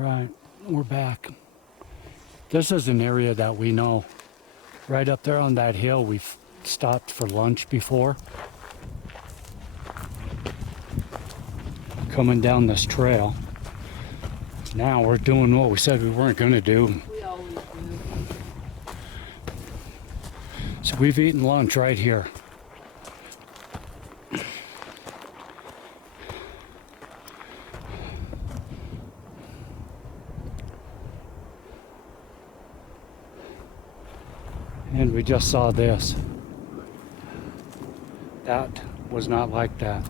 right, we're back. This is an area that we know. Right up there on that hill, we've stopped for lunch before. Coming down this trail. Now we're doing what we said we weren't going to do. We always do. So we've eaten lunch right here. And we just saw this. That was not like that.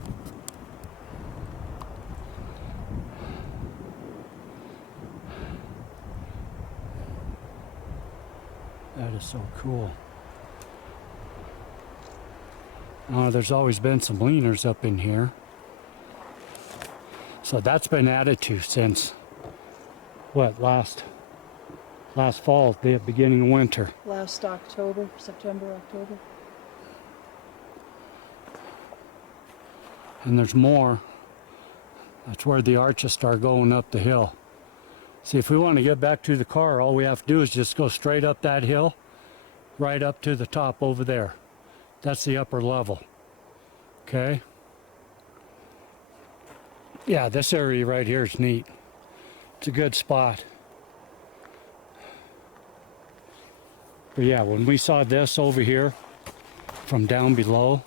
That is so cool. There's always been some leaners up in here. So that's been added to since, what, last fall, the beginning of winter. Last October, September, October. And there's more. That's where the arches start going up the hill. See, if we want to get back to the car, all we have to do is just go straight up that hill, right up to the top over there. That's the upper level. Okay? Yeah, this area right here is neat. It's a good spot. But yeah, when we saw this over here from down below,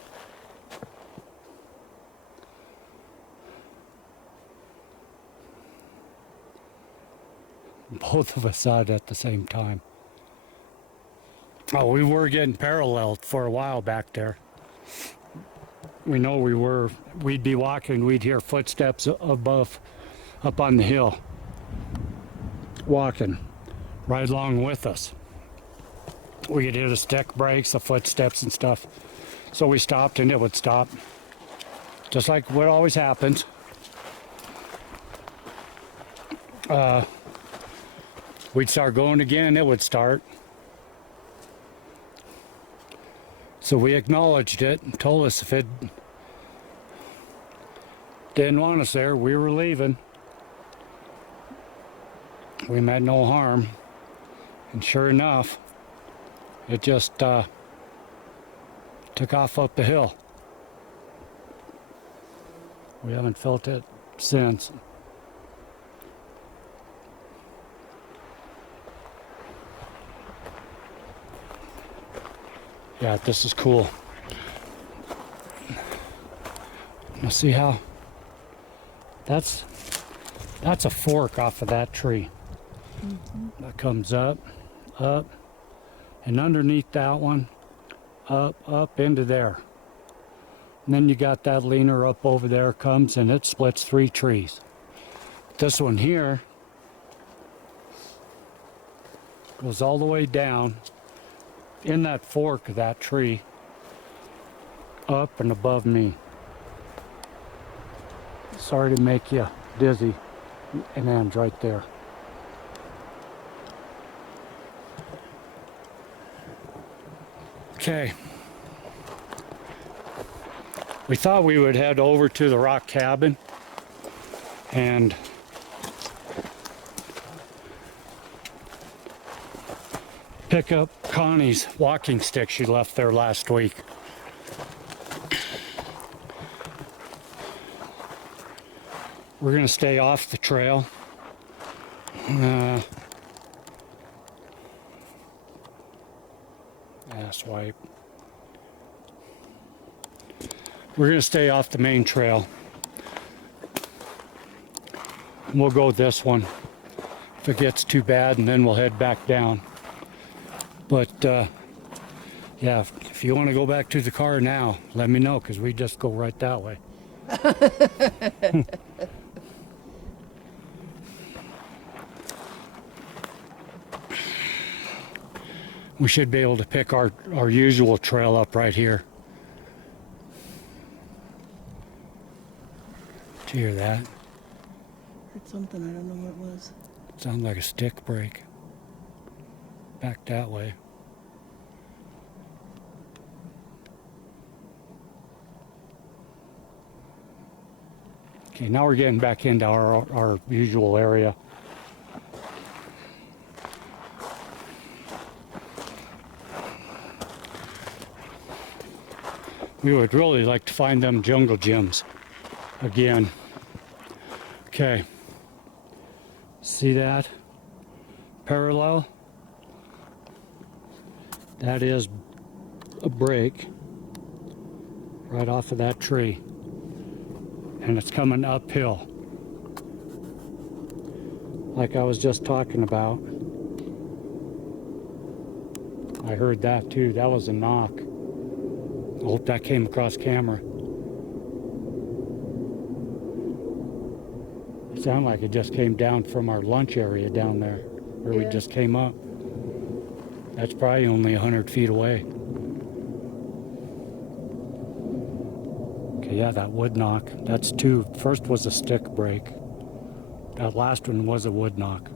both of us saw it at the same time. Oh, we were getting paralleled for a while back there. We know we'd be walking, we'd hear footsteps above, up on the hill, walking right along with us. We could hear the stick breaks, the footsteps and stuff. So we stopped and it would stop. Just like what always happens. We'd start going again and it would start. So we acknowledged it and told us if it didn't want us there, we were leaving. We meant no harm. And sure enough, it just took off up the hill. We haven't felt it since. Yeah, this is cool. Now see how that's a fork off of that tree. Mm-hmm. That comes up, and underneath that one, up into there. And then you got that leaner up over there comes and it splits 3 trees. This one here goes all the way down in that fork of that tree, up and above me. Sorry to make you dizzy, and ends right there. Okay. We thought we would head over to the rock cabin and pick up Connie's walking stick she left there last week. We're going to stay off the trail. Swipe. We're going to stay off the main trail. We'll go this one if it gets too bad, and then we'll head back down. But yeah, if you want to go back to the car now, let me know, because we just go right that way. We should be able to pick our usual trail up right here. Did you hear that? Heard something, I don't know what it was. It sounded like a stick break. Back that way. Okay, now we're getting back into our usual area. We would really like to find them jungle gyms again. Okay. See that? Parallel. That is a break right off of that tree. And it's coming uphill. Like I was just talking about. I heard that too. That was a knock. I hope that came across camera. It sounded like it just came down from our lunch area down there, where we just came up. That's probably only 100 feet away. Okay, yeah, that wood knock. That's two. First was a stick break. That last one was a wood knock.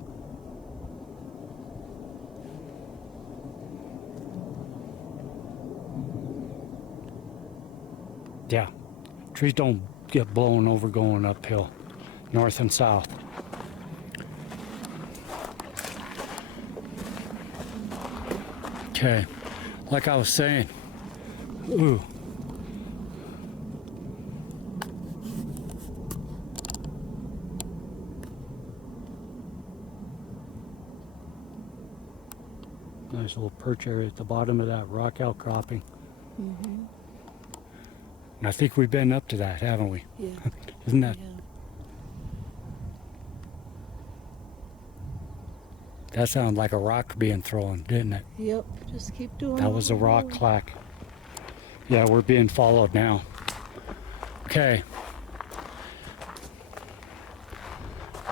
Yeah, trees don't get blown over going uphill, north and south. Okay, like I was saying, ooh. Nice little perch area at the bottom of that rock outcropping. Mm-hmm. And I think we've been up to that, haven't we? Yeah. Isn't that? Yeah. That sounded like a rock being thrown, didn't it? Yep. Just keep doing. That was a rock clack. Yeah, we're being followed now. Okay.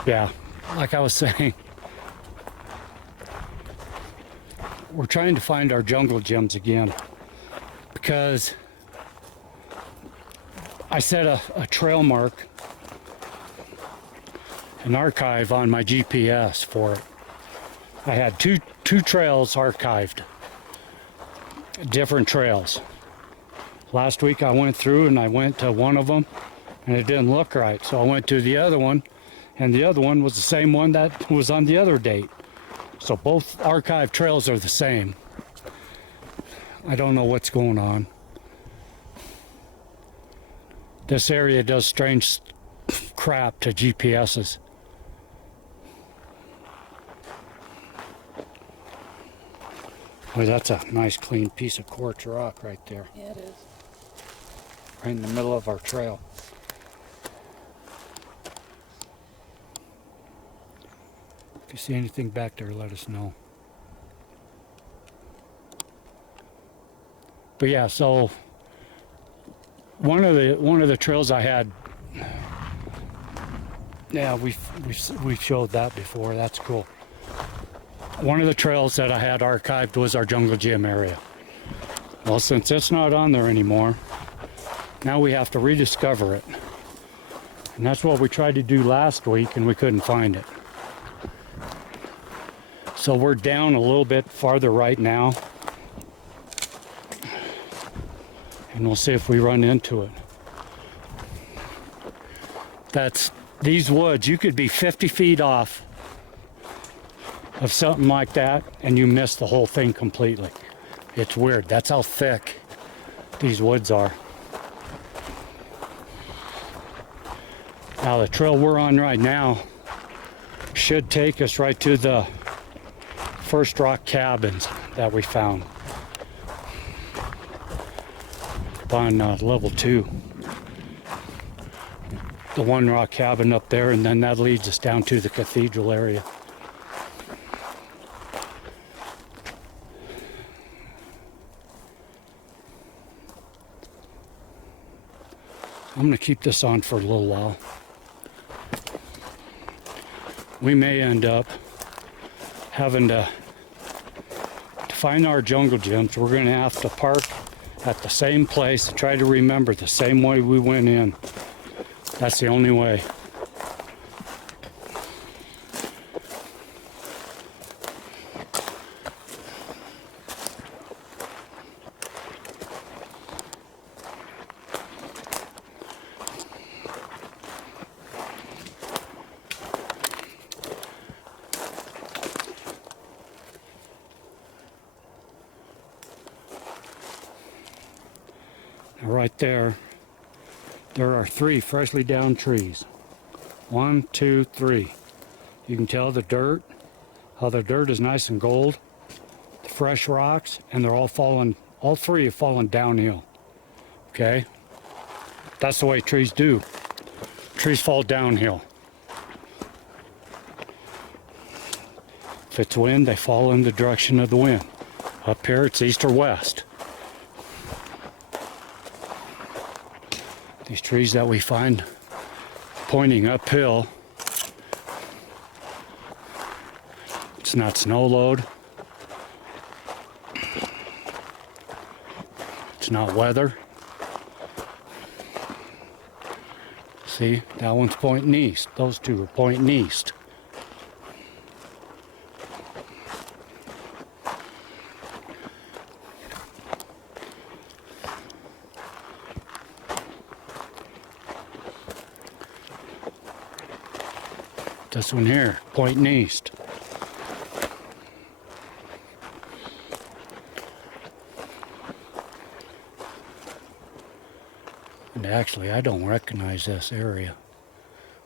Yeah, like I was saying, we're trying to find our jungle gyms again because I set a trail mark, an archive on my GPS for it. I had two trails archived, different trails. Last week I went through and I went to one of them and it didn't look right. So I went to the other one and the other one was the same one that was on the other date. So both archived trails are the same. I don't know what's going on. This area does strange crap to GPSs. Boy, that's a nice clean piece of quartz rock right there. Yeah, it is. Right in the middle of our trail. If you see anything back there, let us know. But yeah, so one of the trails I had, yeah, we've showed that before. That's cool. One of the trails that I had archived was our jungle gym area. Well, since it's not on there anymore, now we have to rediscover it. And that's what we tried to do last week and we couldn't find it. So we're down a little bit farther right now. And we'll see if we run into it. That's these woods, you could be 50 feet off of something like that and you miss the whole thing completely. It's weird. That's how thick these woods are. Now the trail we're on right now should take us right to the first rock cabins that we found on level 2. The one rock cabin up there, and then that leads us down to the cathedral area. I'm going to keep this on for a little while. We may end up having to find our jungle gyms. We're going to have to park at the same place, try to remember the same way we went in. That's the only way. And right there are 3 freshly downed trees. 1, 2, 3. You can tell the dirt, how the dirt is nice and gold, the fresh rocks, and they're all 3 have fallen downhill. Okay? That's the way trees do. Trees fall downhill. If it's wind, they fall in the direction of the wind. Up here, it's east or west. These trees that we find pointing uphill, it's not snow load. It's not weather. See, that one's pointing east. Those 2 are pointing east. This one here, pointing east. And actually, I don't recognize this area.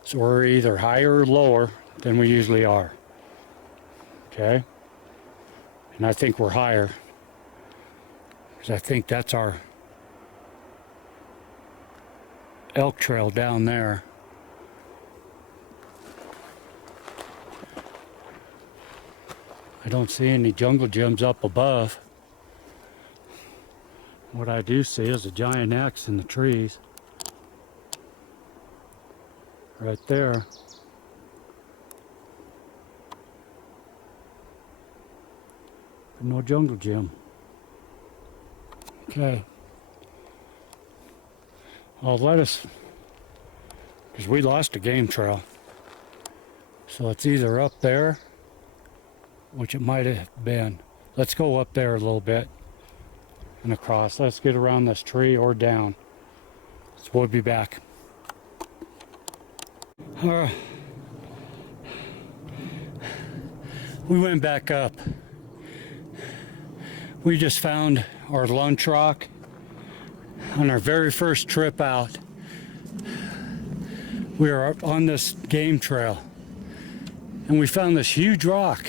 So we're either higher or lower than we usually are. Okay? And I think we're higher, because I think that's our elk trail down there. I don't see any jungle gyms up above. What I do see is a giant X in the trees. Right there. But no jungle gym. Okay. Well, let us, because we lost a game trail. So it's either up there, which it might have been. Let's go up there a little bit and across. Let's get around this tree or down. So we'll be back. All right. We went back up. We just found our lunch rock on our very first trip out. We were on this game trail and we found this huge rock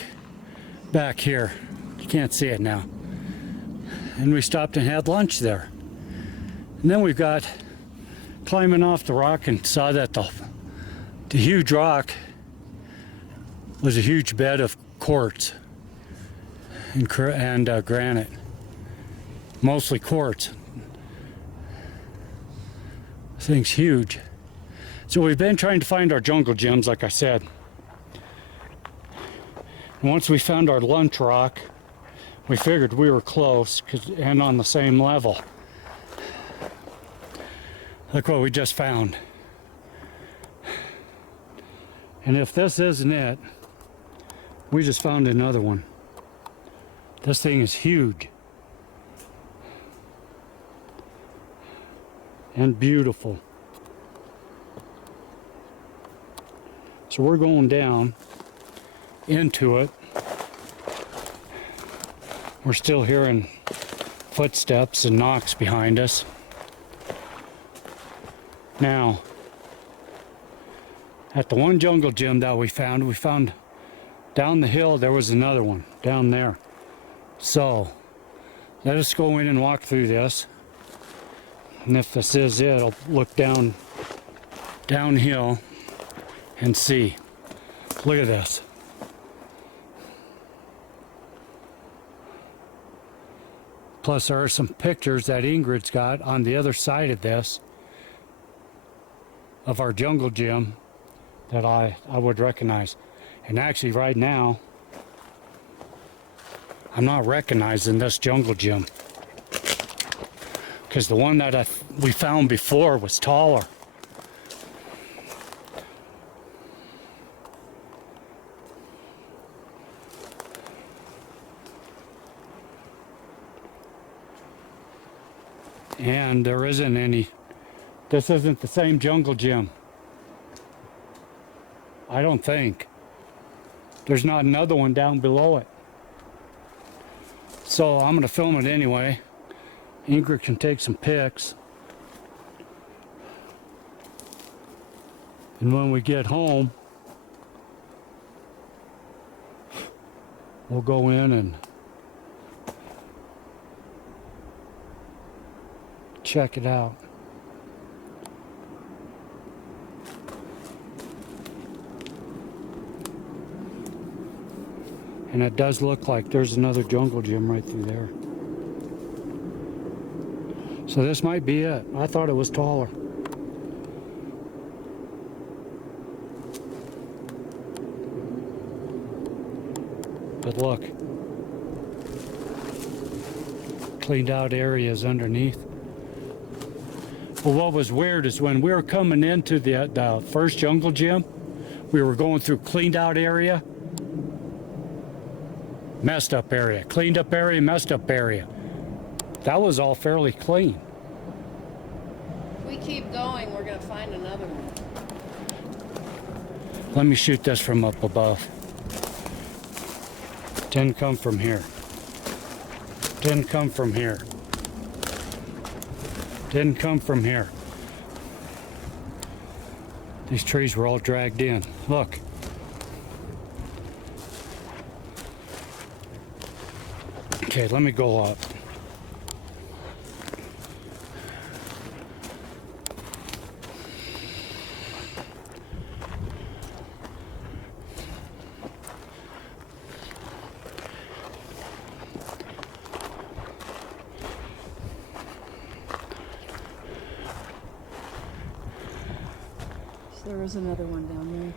back here. You can't see it now. And we stopped and had lunch there. And then we got climbing off the rock and saw that the huge rock was a huge bed of quartz and granite. Mostly quartz. This thing's huge. So we've been trying to find our jungle gyms, like I said. And once we found our lunch rock, we figured we were close and on the same level. Look what we just found. And if this isn't it, we just found another one. This thing is huge. And beautiful. So we're going down into it. We're still hearing footsteps and knocks behind us. Now, at the one jungle gym that we found down the hill there was another one down there. So, let us go in and walk through this. And if this is it, I'll look downhill and see. Look at this. Plus there are some pictures that Ingrid's got on the other side of this, of our jungle gym, that I would recognize. And actually right now, I'm not recognizing this jungle gym. Because the one that we found before was taller. And there isn't any. This isn't the same jungle gym. I don't think. There's not another one down below it. So I'm going to film it anyway. Ingrid can take some pics. And when we get home, we'll go in and check it out. And it does look like there's another jungle gym right through there. So this might be it. I thought it was taller. But look, cleaned out areas underneath. Well, what was weird is when we were coming into the first jungle gym, we were going through cleaned out area, messed up area, cleaned up area, messed up area. That was all fairly clean. If we keep going, we're going to find another one. Let me shoot this from up above. Didn't come from here. Didn't come from here. Didn't come from here. These trees were all dragged in. Look. Okay, let me go up. So there is another one down there.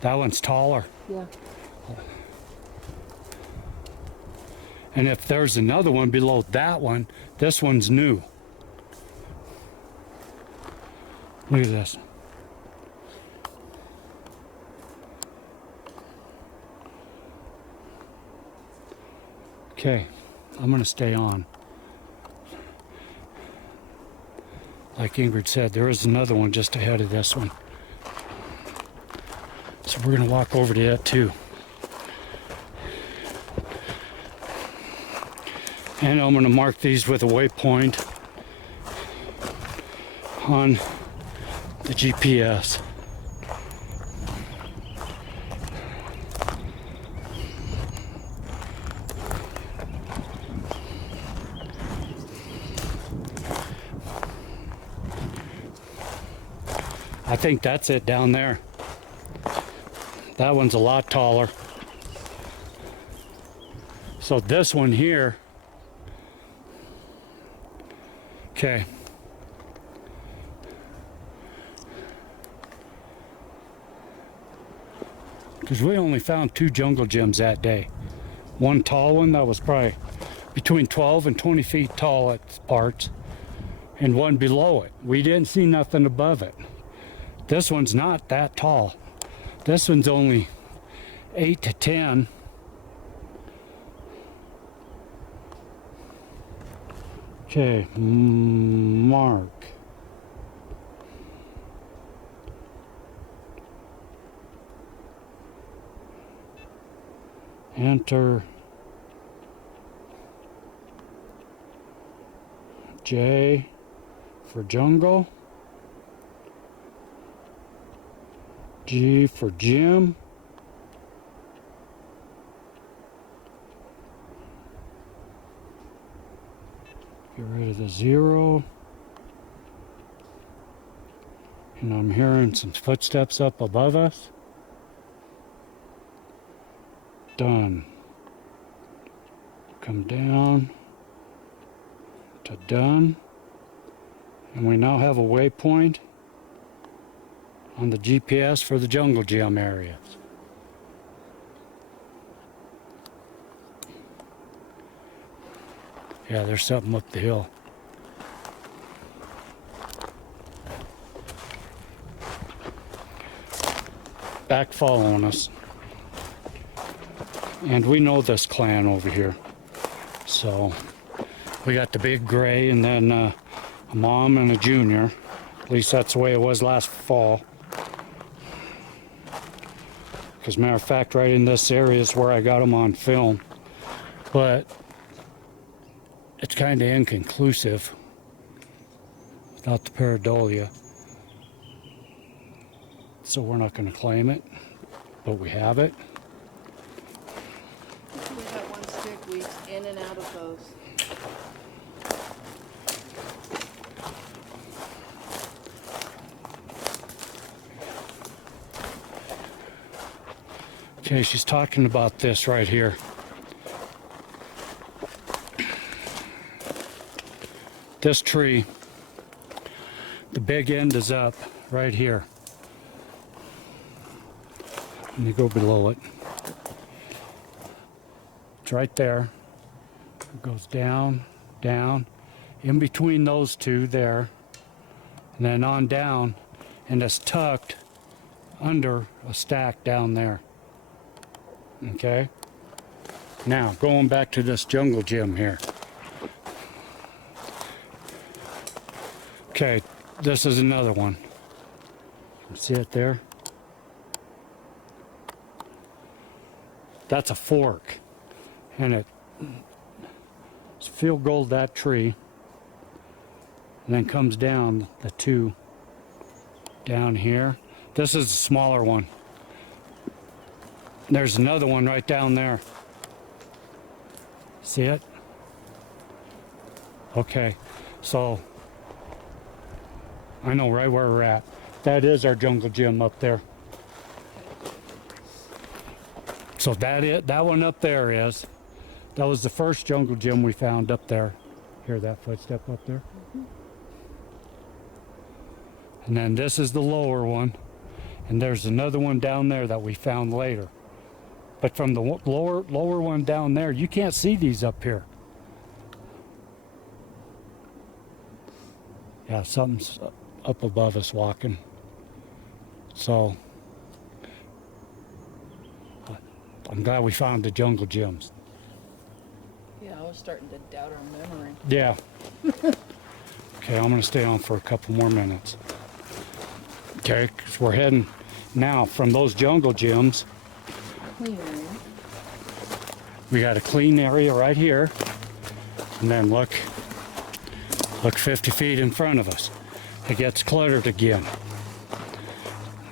That one's taller. Yeah. And if there's another one below that one, this one's new. Look at this. Okay, I'm going to stay on. Like Ingrid said, there is another one just ahead of this one. So we're going to walk over to it too. And I'm going to mark these with a waypoint on the GPS. I think that's it down there. That one's a lot taller. So this one here, okay. Because we only found 2 jungle gyms that day. One tall one that was probably between 12 and 20 feet tall at parts, and one below it. We didn't see nothing above it. This one's not that tall. This one's only 8 to 10. Okay, mark. Enter J for jungle. G for gym. Get rid of the 0. And I'm hearing some footsteps up above us. Done. Come down to done. And we now have a waypoint on the GPS for the jungle gym areas. Yeah, there's something up the hill. Back following us. And we know this clan over here. So we got the big gray and then a mom and a junior. At least that's the way it was last fall. Because matter of fact, right in this area is where I got them on film. But it's kind of inconclusive without the pareidolia. So we're not going to claim it, but we have it. We got one stick weeks in and out of those. Okay, she's talking about this right here. This tree, the big end is up right here. And you go below it. It's right there. It goes down, down, in between those two there, and then on down, and it's tucked under a stack down there. Okay? Now, going back to this jungle gym here. Okay, this is another one. See it there? That's a fork. And it's field gold that tree. And then comes down the two down here. This is the smaller one. There's another one right down there. See it? Okay, so I know right where we're at. That is our jungle gym up there. So that one up there is. That was the first jungle gym we found up there. Hear that footstep up there? And then this is the lower one. And there's another one down there that we found later. But from the lower one down there, you can't see these up here. Yeah, something's up above us walking. So I'm glad we found the jungle gyms. Yeah, I was starting to doubt our memory. Yeah. Okay, I'm gonna stay on for a couple more minutes. Okay, 'cause we're heading now from those jungle gyms. Clean area. We got a clean area right here, and then look 50 feet in front of us. It gets cluttered again.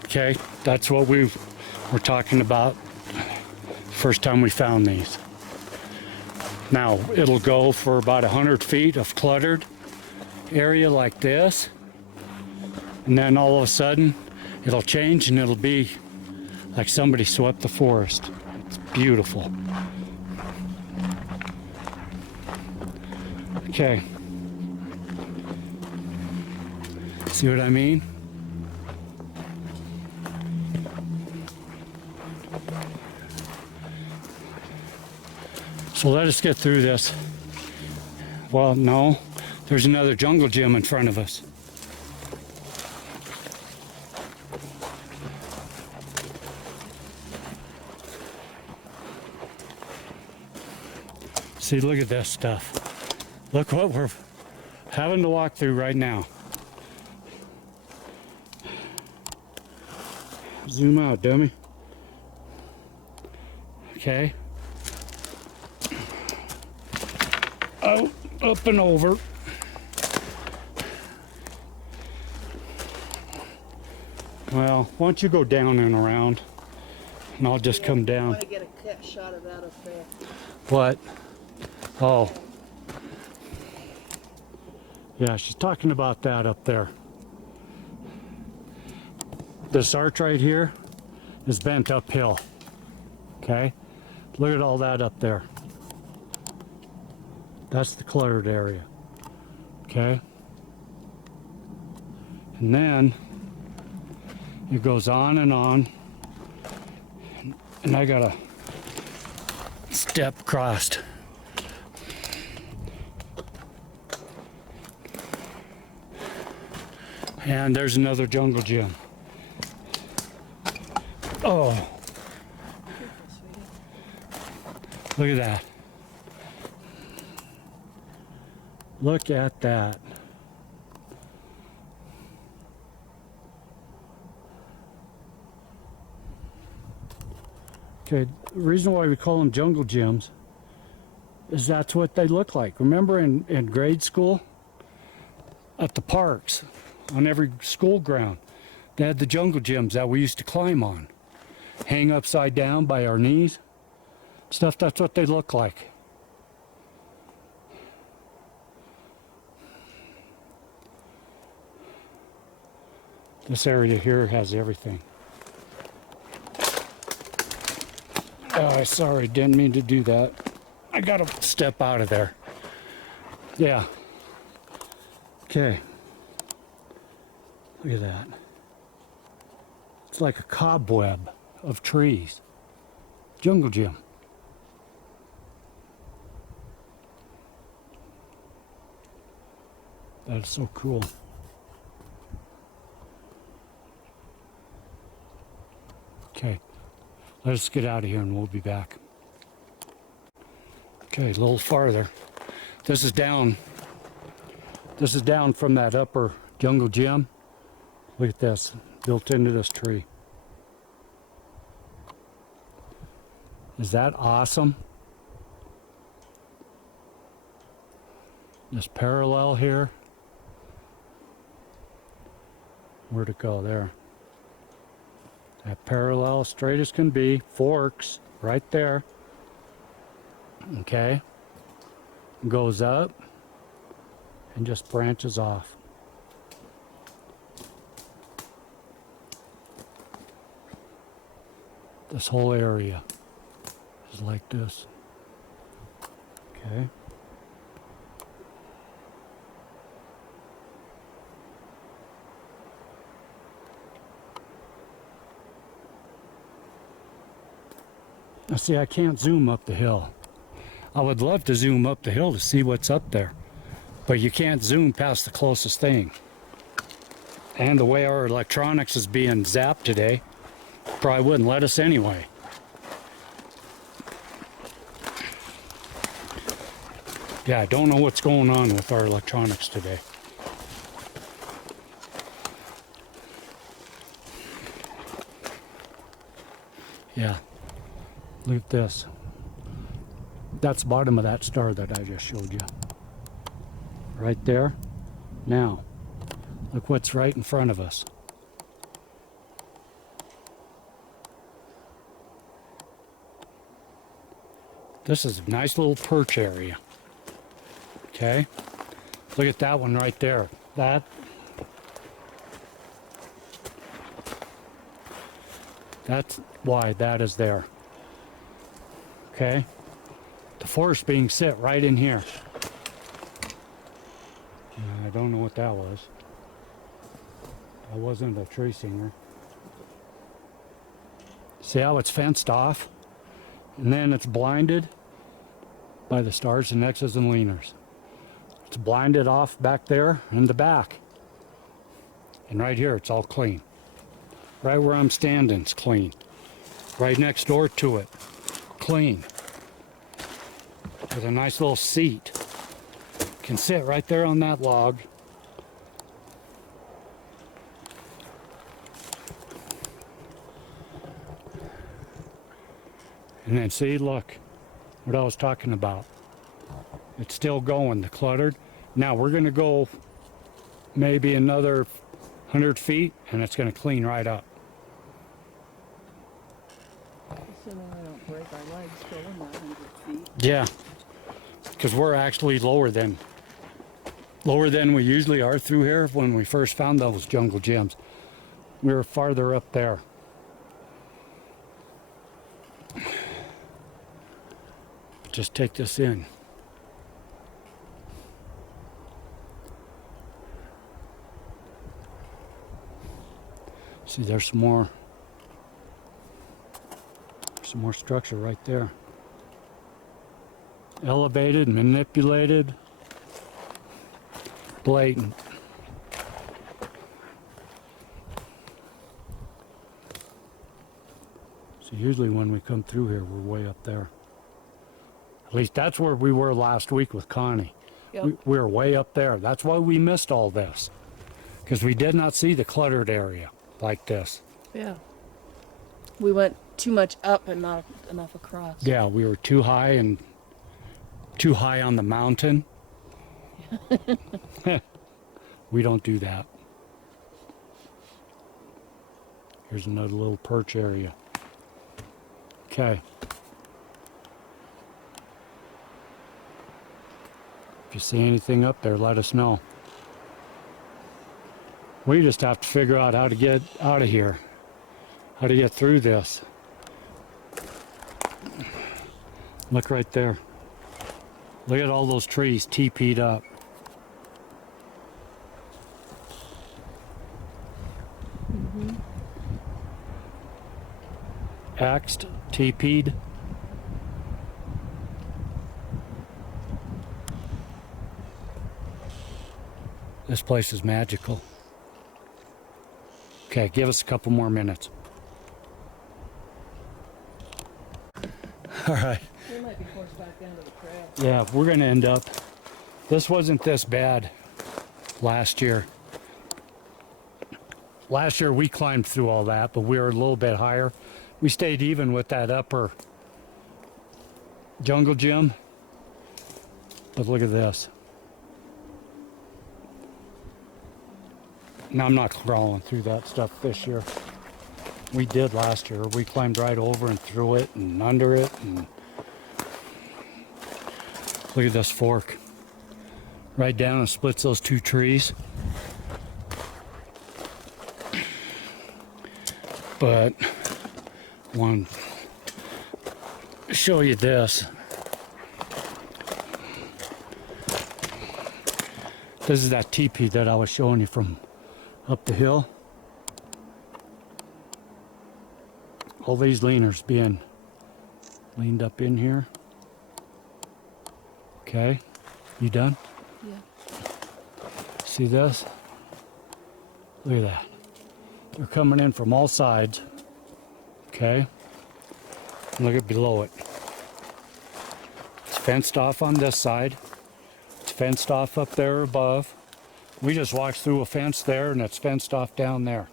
Okay, that's what we were talking about first time we found these. Now, it'll go for about 100 feet of cluttered area like this, and then all of a sudden, it'll change and it'll be like somebody swept the forest. It's beautiful. Okay. See what I mean? So let us get through this. Well, no, there's another jungle gym in front of us. See, look at this stuff. Look what we're having to walk through right now. Zoom out, dummy. Okay. Out, up and over. Well, why don't you go down and around, and I'll just come I down. want to get a cut shot of that up there. What? Oh. Yeah, she's talking about that up there. This arch right here is bent uphill. Okay? Look at all that up there. That's the cluttered area. Okay? And then it goes on, and I gotta step across. And there's another jungle gym. Oh, look at that. Look at that. Okay, the reason why we call them jungle gyms is that's what they look like. Remember in grade school, at the parks, on every school ground. They had the jungle gyms that we used to climb on. Hang upside down by our knees. Stuff, that's what they look like. This area here has everything. Oh, sorry, didn't mean to do that. I gotta step out of there. Yeah. Okay. Look at that. It's like a cobweb of trees. Jungle gym. That is so cool. Okay, let's get out of here and we'll be back. Okay, a little farther. This is down. This is down from that upper jungle gym. Look at this, built into this tree. Is that awesome? This parallel here. Where'd it go? There. That parallel, straight as can be, forks right there. Okay. Goes up and just branches off. This whole area is like this. Okay. Now see, I can't zoom up the hill. I would love to zoom up the hill to see what's up there, but you can't zoom past the closest thing. And the way our electronics is being zapped today, probably wouldn't let us anyway. Yeah, I don't know what's going on with our electronics today. Yeah. Look at this. That's the bottom of that star that I just showed you. Right there. Now, look what's right in front of us. This is a nice little perch area. Okay? Look at that one right there. That's why that is there. Okay? The forest being set right in here. I don't know what that was. I wasn't a tree singer. See how it's fenced off? And then it's blinded by the stars and X's and leaners. It's blinded off back there in the back. And right here, it's all clean. Right where I'm standing, it's clean. Right next door to it, clean. With a nice little seat. Can sit right there on that log. And then see, look, what I was talking about. It's still going, the cluttered. Now we're gonna go maybe another 100 feet and it's gonna clean right up. Assuming we don't break our legs going that 100 feet. Yeah, because we're actually lower than we usually are through here when we first found those jungle gyms. We were farther up there. Just take this in. See, there's some more structure right there. Elevated, manipulated, blatant. So usually when we come through here, we're way up there. At least that's where we were last week with Connie. Yep. We were way up there. That's why we missed all this. Because we did not see the cluttered area like this. Yeah. We went too much up and not enough across. Yeah, we were too high on the mountain. We don't do that. Here's another little perch area. Okay. If you see anything up there, let us know. We just have to figure out how to get out of here. How to get through this. Look right there. Look at all those trees teepeed up. Axed, teepeed. This place is magical. Okay, give us a couple more minutes. All right. We might be forced back down to the trail. Yeah, we're going to end up. This wasn't this bad last year. Last year we climbed through all that, but we were a little bit higher. We stayed even with that upper jungle gym. But look at this. Now I'm not crawling through that stuff this year. We did last year. We climbed right over and through it and under it. And look at this fork. Right down and splits those two trees. But I want to show you this. This is that teepee that I was showing you from up the hill. All these leaners being leaned up in here. Okay, you done? Yeah. See this? Look at that. They're coming in from all sides. Okay. And look at below it. It's fenced off on this side. It's fenced off up there above. We just walked through a fence there and it's fenced off down there.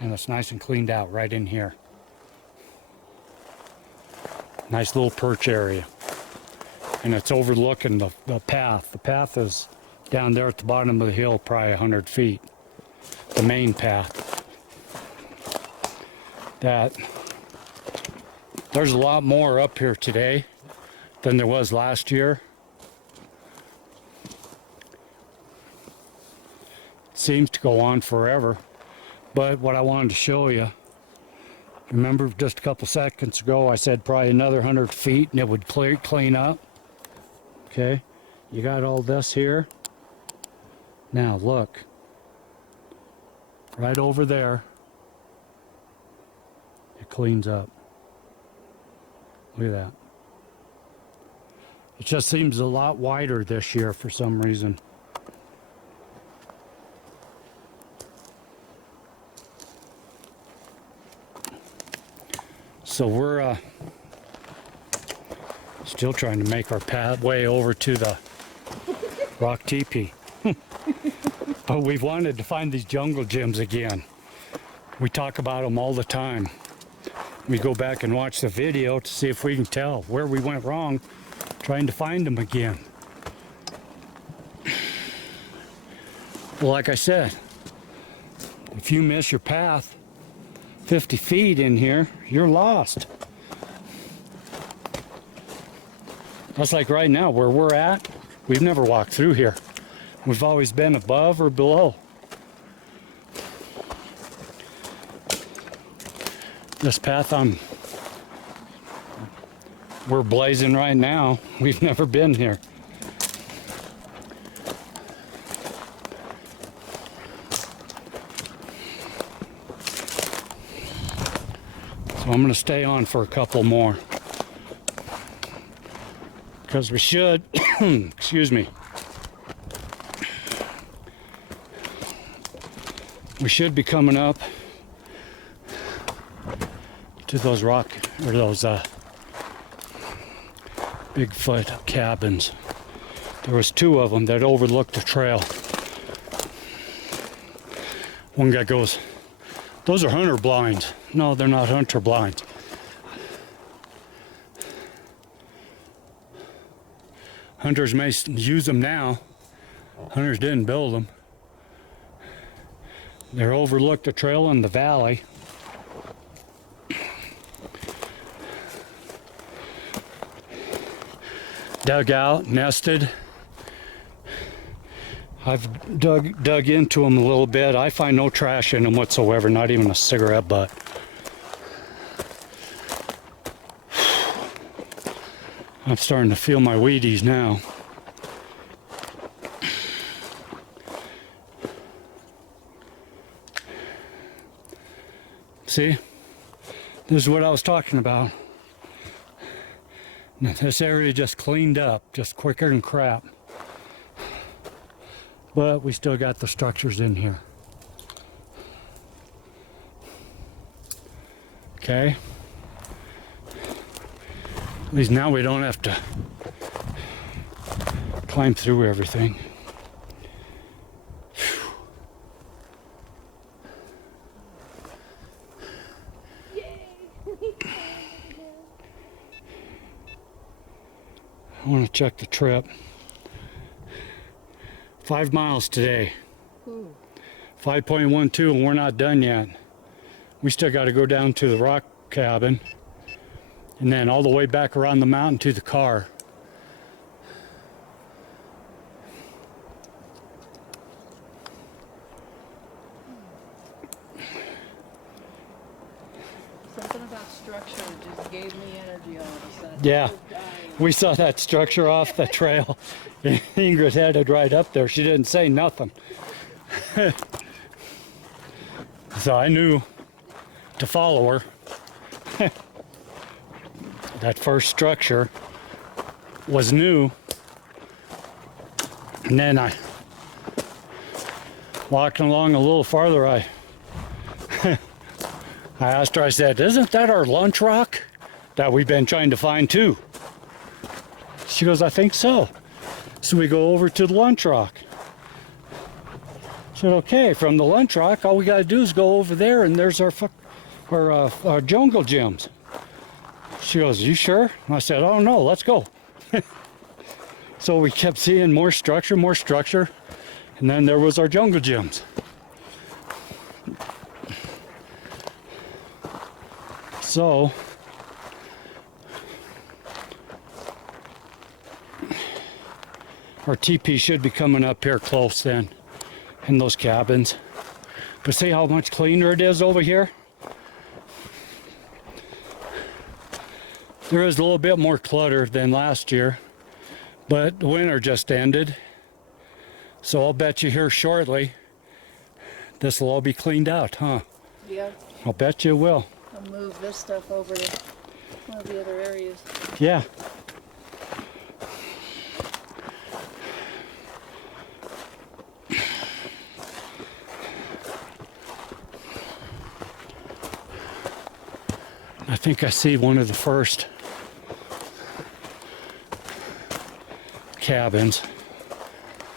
And it's nice and cleaned out right in here. Nice little perch area. And it's overlooking the path. The path is down there at the bottom of the hill, probably 100 feet. The main path. There's a lot more up here today than there was last year. It seems to go on forever. But what I wanted to show you, remember just a couple seconds ago I said probably another 100 feet and it would clean up. Okay, you got all this here. Now look, right over there, it cleans up. Look at that. It just seems a lot wider this year for some reason. So we're still trying to make our pathway over to the rock teepee. But we've wanted to find these jungle gyms again. We talk about them all the time. We go back and watch the video to see if we can tell where we went wrong trying to find them again. Well, like I said, if you miss your path 50 feet in here, you're lost. That's like right now where we're at. We've never walked through here. We've always been above or below. This path we're blazing right now. We've never been here. So I'm going to stay on for a couple more. Because we should, excuse me, we should be coming up to those rock, or those Bigfoot cabins. There was two of them that overlooked the trail. One guy goes, "Those are hunter blinds." No, they're not hunter blinds. Hunters may use them now. Hunters didn't build them. They overlooked the trail in the valley. Dug out, nested. I've dug into them a little bit. I find no trash in them whatsoever, not even a cigarette butt. I'm starting to feel my Wheaties now. See? This is what I was talking about. This area just cleaned up, just quicker than crap. But we still got the structures in here. Okay? At least now we don't have to climb through everything. I want to check the trip. 5 miles today. 5.12, and we're not done yet. We still got to go down to the rock cabin and then all the way back around the mountain to the car. Something about structure just gave me energy all of a sudden. Yeah, we saw that structure off the trail. Ingrid headed right up there. She didn't say nothing. So I knew to follow her. That first structure was new. And then I walking along a little farther, I asked her, I said, "Isn't that our lunch rock that we've been trying to find too?" She goes, "I think so." So we go over to the lunch rock. I said, "Okay, from the lunch rock, all we got to do is go over there, and there's our jungle gyms." She goes, "You sure?" I said, "Oh no, let's go." So we kept seeing more structure, and then there was our jungle gyms. So our TP should be coming up here close then in those cabins. But see how much cleaner it is over here? There is a little bit more clutter than last year, but the winter just ended. So I'll bet you here shortly this will all be cleaned out, huh? Yeah. I'll bet you it will. I'll move this stuff over to one of the other areas. Yeah. I think I see one of the first cabins.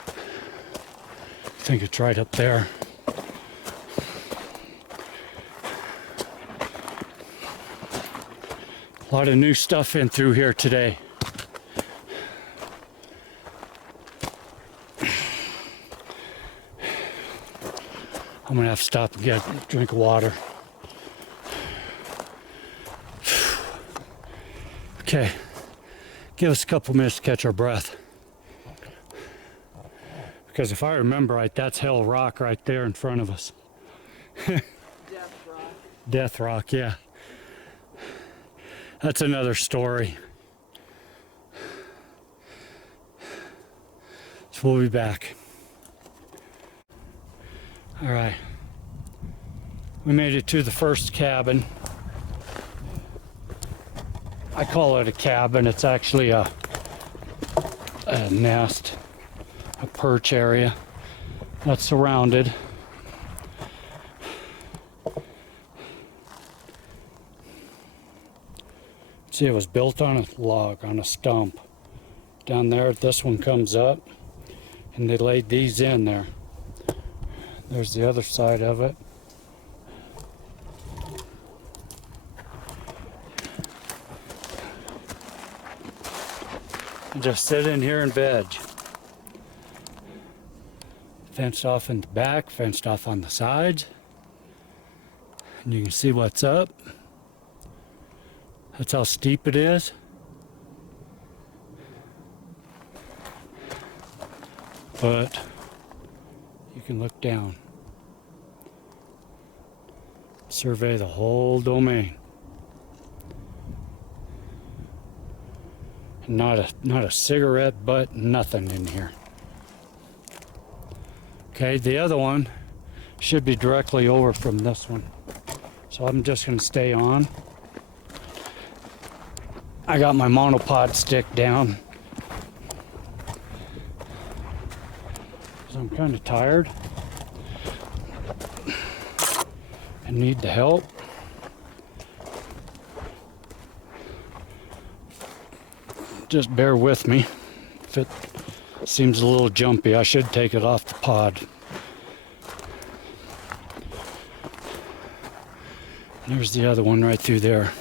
I think it's right up there. A lot of new stuff in through here today. I'm gonna have to stop and get a drink of water. Okay, give us a couple minutes to catch our breath. Because if I remember right, that's Hell Rock right there in front of us. Death rock. Death Rock, yeah. That's another story. So we'll be back. All right. We made it to the first cabin. I call it a cabin. It's actually a nest, a perch area that's surrounded. See, it was built on a log, on a stump. Down there, this one comes up, and they laid these in there. There's the other side of it. Just sit in here and veg. Fenced off in the back, fenced off on the sides. And you can see what's up. That's how steep it is. But you can look down. Survey the whole domain. Not a cigarette butt, nothing in here. Okay, the other one should be directly over from this one. So I'm just going to stay on. I got my monopod stick down. So I'm kind of tired and need the help. Just bear with me. If it seems a little jumpy, I should take it off the pod. There's the other one right through there.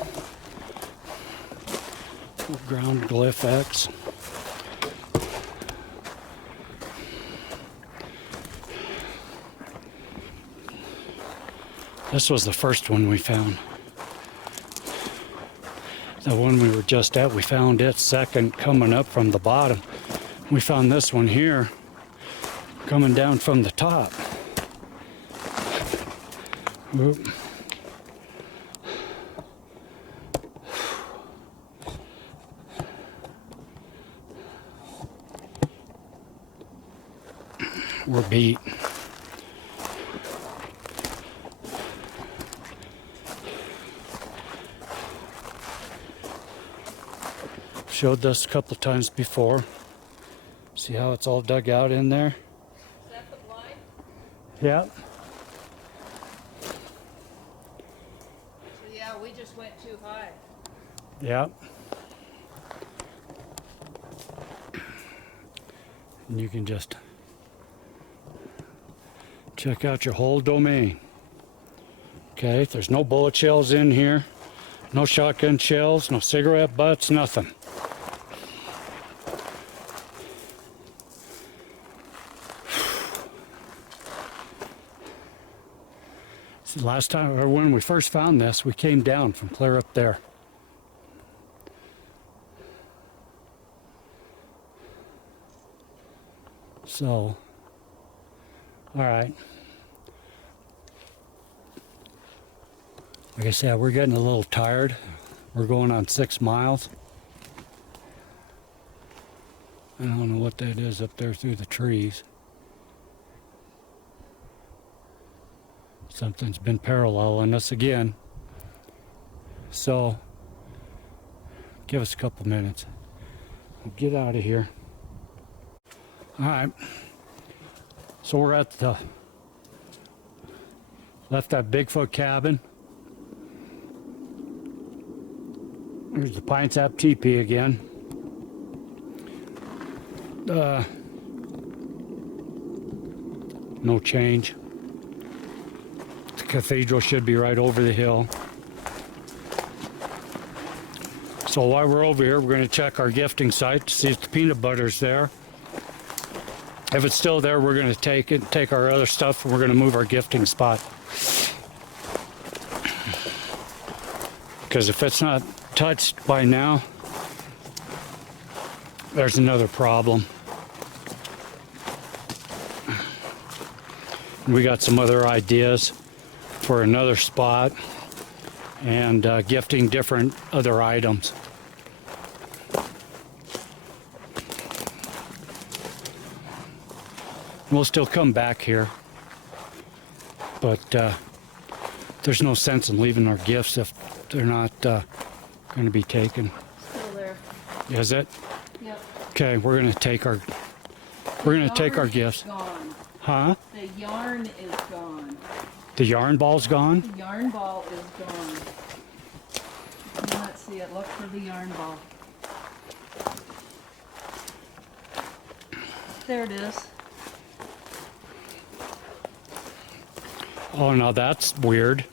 Ground glyph X. This was the first one we found. The one we were just at, we found it second coming up from the bottom. We found this one here coming down from the top. Oop. We're beat. Showed this a couple of times before. See how it's all dug out in there? Is that the blind? Yeah. So yeah, we just went too high. Yeah. And you can just check out your whole domain. Okay, there's no bullet shells in here, no shotgun shells, no cigarette butts, nothing. See, last time, or when we first found this, we came down from clear up there. So, all right. Like I said, we're getting a little tired. We're going on 6 miles. I don't know what that is up there through the trees. Something's been paralleling us again. So, give us a couple minutes. We'll get out of here. All right. So we're at the, left that Bigfoot cabin. Here's the Pine Sap teepee again. No change. The cathedral should be right over the hill. So while we're over here, we're going to check our gifting site to see if the peanut butter's there. If it's still there, we're going to take it, take our other stuff, and we're going to move our gifting spot. Because if it's not touched by now, there's another problem. We got some other ideas for another spot and gifting different other items. We'll still come back here, but there's no sense in leaving our gifts if they're not going to be taken. Still there. Is it? Yep. Okay, we're going to take our take our gifts. Gone. Huh? The yarn is gone. The yarn ball's gone? The yarn ball is gone. You cannot see it. Look for the yarn ball. There it is. Oh, now that's weird.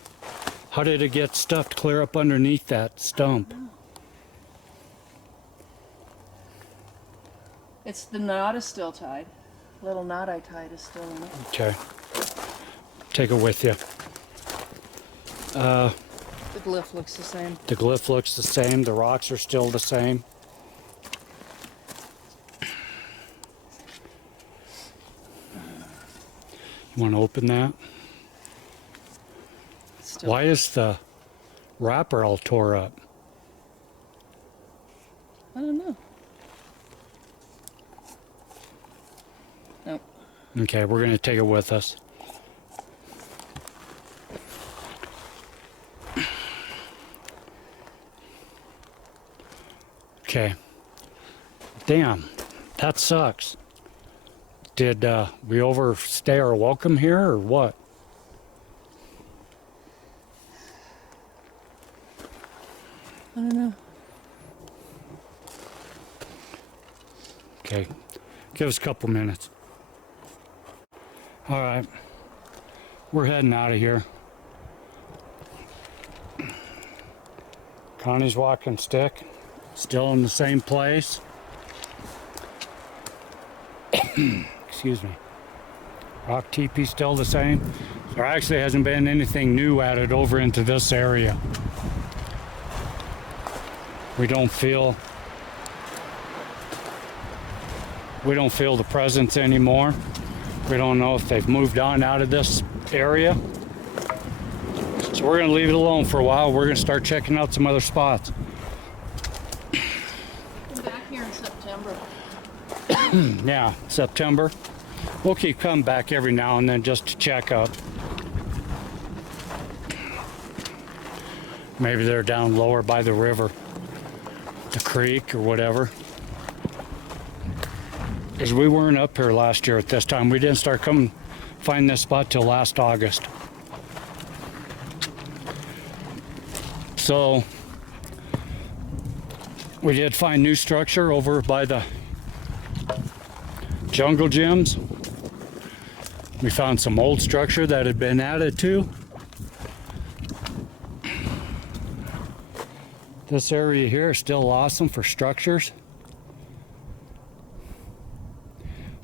How did it get stuffed clear up underneath that stump? It's the knot is still tied. Little knot I tied is still in it. Okay. Take it with you. The glyph looks the same. The glyph looks the same. The rocks are still the same. You want to open that? Still. Why is the wrapper all tore up? I don't know. Nope. Okay, we're going to take it with us. Okay. Damn, that sucks. Did we overstay our welcome here or what? I don't know. Okay, give us a couple minutes. All right, we're heading out of here. Connie's walking stick, still in the same place. Excuse me. Rock teepee still the same. There actually hasn't been anything new added over into this area. We don't feel the presence anymore. We don't know if they've moved on out of this area. So we're going to leave it alone for a while. We're going to start checking out some other spots. Come back here in September. Yeah, September. We'll keep coming back every now and then just to check up. Maybe they're down lower by the river, the creek or whatever. Because we weren't up here last year at this time. We didn't start coming find this spot till last August. So we did find new structure over by the jungle gyms. We found some old structure that had been added to. This area here is still awesome for structures.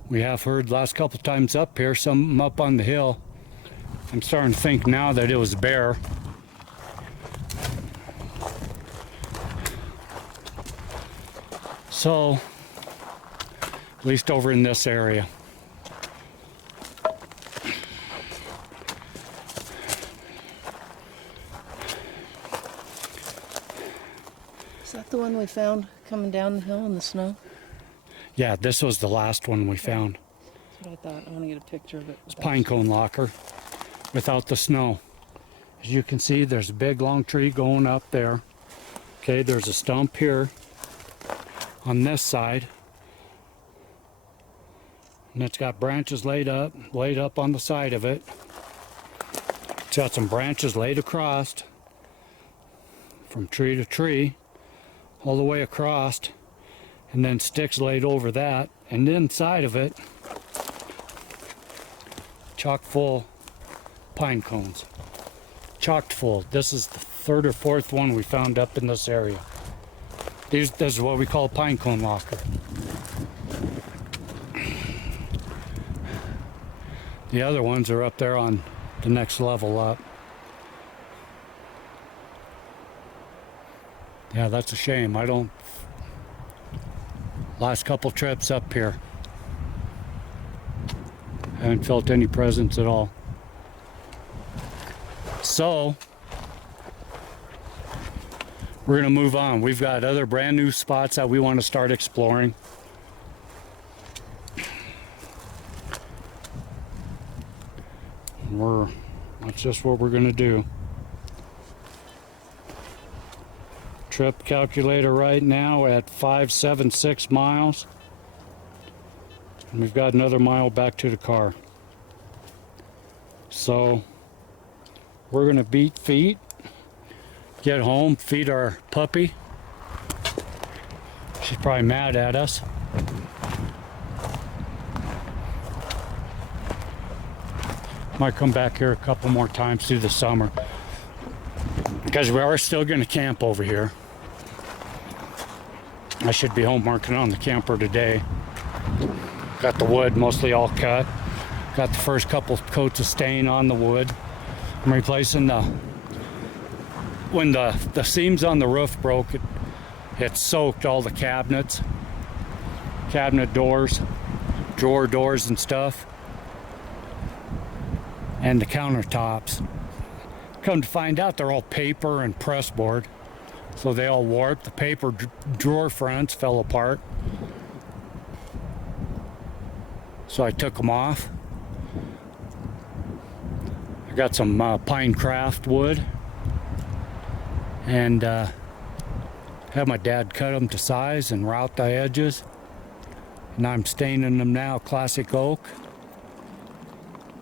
We have heard last couple times up here, some up on the hill. I'm starting to think now that it was bear. So, at least over in this area. Is that the one we found coming down the hill in the snow? Yeah, this was the last one we found. That's what I thought. I want to get a picture of it. It's pine cone locker without the snow. As you can see, there's a big long tree going up there. Okay, there's a stump here on this side. And it's got branches laid up on the side of it. It's got some branches laid across from tree to tree, all the way across, and then sticks laid over that, and inside of it, chock full pine cones. Chocked full. This is the third or fourth one we found up in this area. This is what we call a pine cone locker. The other ones are up there on the next level up. Yeah, that's a shame. Last couple trips up here, haven't felt any presence at all. So, we're going to move on. We've got other brand new spots that we want to start exploring. That's just what we're going to do. Trip calculator right now at 576 miles. And we've got another mile back to the car. So we're gonna beat feet, get home, feed our puppy. She's probably mad at us. Might come back here a couple more times through the summer, because we are still gonna camp over here. I should be home working on the camper today. Got the wood mostly all cut. Got the first couple coats of stain on the wood. I'm replacing when the seams on the roof broke, it soaked all the cabinets, cabinet doors, drawer doors and stuff, and the countertops. Come to find out, they're all paper and pressboard, so they all warped. The paper drawer fronts fell apart, so I took them off. I got some pine craft wood, and had my dad cut them to size and route the edges, and I'm staining them now classic oak.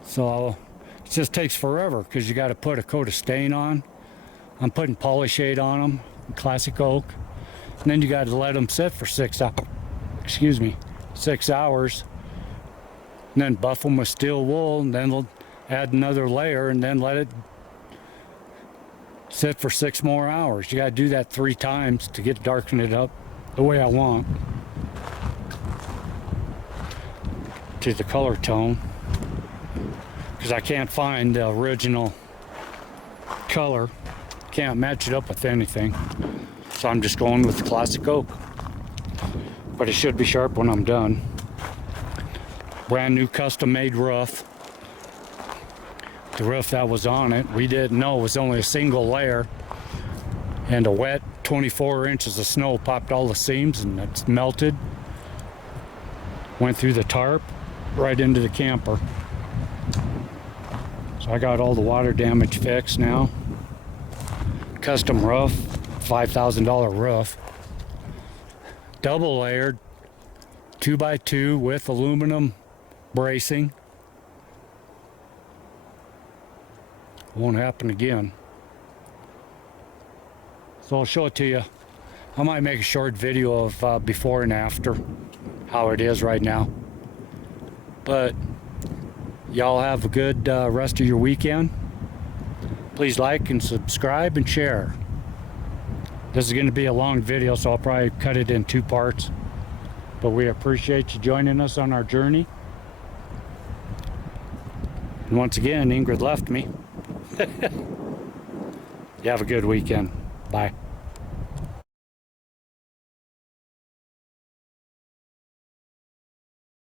So it just takes forever because you got to put a coat of stain on. I'm putting polishade on them, classic oak, and then you got to let them sit for 6 hours, and then buff them with steel wool, and then they'll add another layer, and then let it sit for 6 more hours. You got to do that 3 times to get darken it up the way I want, to the color tone, because I can't find the original color. Can't match it up with anything, so I'm just going with the classic oak. But it should be sharp when I'm done. Brand new custom made roof. The roof that was on it, we didn't know it was only a single layer, and a wet 24 inches of snow popped all the seams, and it's melted, went through the tarp right into the camper. So I got all the water damage fixed now. Custom roof, $5,000 roof, double layered, 2x2 with aluminum bracing. Won't happen again. So I'll show it to you. I might make a short video of before and after, how it is right now. But y'all have a good rest of your weekend. Please like and subscribe and share. This is going to be a long video, so I'll probably cut it in 2 parts. But we appreciate you joining us on our journey. And once again, Ingrid left me. You have a good weekend. Bye.